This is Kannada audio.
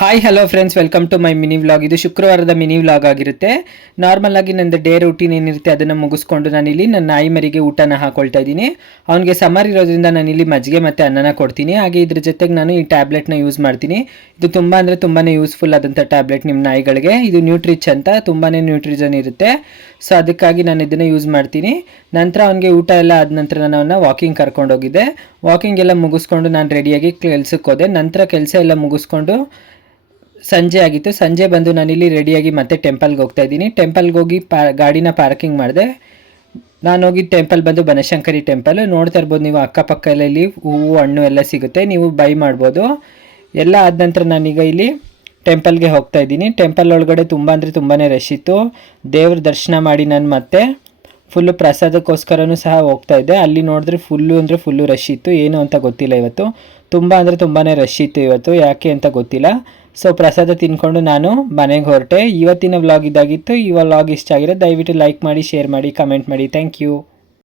Hi hello friends, welcome to my mini vlog. ಇದು ಶುಕ್ರವಾರದ ಮಿನಿ ವ್ಲಾಗ್ ಆಗಿರುತ್ತೆ. ನಾರ್ಮಲ್ ಆಗಿ ನಂದು ಡೇ ರೂಟೀನ್ ಏನಿರುತ್ತೆ ಅದನ್ನು ಮುಗಿಸ್ಕೊಂಡು ನಾನಿಲ್ಲಿ ನನ್ನ ನಾಯಿ ಮರಿಗೆ ಊಟನ ಹಾಕೊಳ್ತಾ ಇದ್ದೀನಿ. ಅವನಿಗೆ ಸಮರ್ ಇರೋದ್ರಿಂದ ನಾನಿಲ್ಲಿ ಮಜ್ಜಿಗೆ ಮತ್ತು ಅನ್ನನ ಕೊಡ್ತೀನಿ. ಹಾಗೆ ಇದ್ರ ಜೊತೆಗೆ ನಾನು ಈ ಟ್ಯಾಬ್ಲೆಟ್ನ ಯೂಸ್ ಮಾಡ್ತೀನಿ. ಇದು ತುಂಬ ಅಂದರೆ ತುಂಬಾ ಯೂಸ್ಫುಲ್ ಆದಂಥ ಟ್ಯಾಬ್ಲೆಟ್ ನಿಮ್ಮ ನಾಯಿಗಳಿಗೆ. ಇದು ನ್ಯೂಟ್ರಿಚ್ ಅಂತ, ತುಂಬಾ ನ್ಯೂಟ್ರಿಜನ್ ಇರುತ್ತೆ. ಸೊ ಅದಕ್ಕಾಗಿ ನಾನು ಇದನ್ನು ಯೂಸ್ ಮಾಡ್ತೀನಿ. ನಂತರ ಅವನಿಗೆ ಊಟ ಎಲ್ಲ ಆದ ನಂತರ ನಾನು ಅವನ್ನ ವಾಕಿಂಗ್ ಕರ್ಕೊಂಡೋಗಿದ್ದೆ. ವಾಕಿಂಗ್ ಎಲ್ಲ ಮುಗಿಸ್ಕೊಂಡು ನಾನು ರೆಡಿಯಾಗಿ ಕೆಲ್ಸಕ್ಕೆ ಹೋದೆ. ನಂತರ ಕೆಲಸ ಎಲ್ಲ ಮುಗಿಸ್ಕೊಂಡು ಸಂಜೆ ಆಗಿತ್ತು. ಸಂಜೆ ಬಂದು ನಾನಿಲ್ಲಿ ರೆಡಿಯಾಗಿ ಮತ್ತೆ ಟೆಂಪಲ್ಗೆ ಹೋಗ್ತಾ ಇದ್ದೀನಿ. ಟೆಂಪಲ್ಗೆ ಹೋಗಿ ಗಾಡಿನ ಪಾರ್ಕಿಂಗ್ ಮಾಡಿದೆ. ನಾನು ಹೋಗಿದ್ದ ಟೆಂಪಲ್ ಬಂದು ಬನಶಂಕರಿ ಟೆಂಪಲ್. ನೋಡ್ತಾ ಇರ್ಬೋದು ನೀವು, ಅಕ್ಕಪಕ್ಕದಲ್ಲಿ ಹೂವು ಹಣ್ಣು ಎಲ್ಲ ಸಿಗುತ್ತೆ, ನೀವು ಬೈ ಮಾಡ್ಬೋದು. ಎಲ್ಲ ಆದ ನಂತರ ನಾನೀಗ ಇಲ್ಲಿ ಟೆಂಪಲ್ಗೆ ಹೋಗ್ತಾ ಇದ್ದೀನಿ. ಟೆಂಪಲ್ ಒಳಗಡೆ ತುಂಬ ಅಂದರೆ ತುಂಬಾ ರಶ್ ಇತ್ತು. ದೇವ್ರ ದರ್ಶನ ಮಾಡಿ ನಾನು ಮತ್ತೆ ಫುಲ್ಲು ಪ್ರಸಾದಕ್ಕೋಸ್ಕರನೂ ಸಹ ಹೋಗ್ತಾ ಇದ್ದೆ. ಅಲ್ಲಿ ನೋಡಿದ್ರೆ ಫುಲ್ಲು ರಶ್ ಇತ್ತು. ಏನು ಅಂತ ಗೊತ್ತಿಲ್ಲ ಇವತ್ತು. ತುಂಬ ಅಂದರೆ ತುಂಬಾ ರಶ್ ಇತ್ತು ಇವತ್ತು, ಯಾಕೆ ಅಂತ ಗೊತ್ತಿಲ್ಲ. ಸೊ ಪ್ರಸಾದ ತಿನ್ಕೊಂಡು ನಾನು ಮನೆಗೆ ಹೊರಟೆ. ಇವತ್ತಿನ ವ್ಲಾಗ್ ಇದಾಗಿತ್ತು. ಈ ವ್ಲಾಗ್ ಇಷ್ಟ ಆಗಿರೋ ದಯವಿಟ್ಟು ಲೈಕ್ ಮಾಡಿ, ಶೇರ್ ಮಾಡಿ, ಕಮೆಂಟ್ ಮಾಡಿ. Thank you.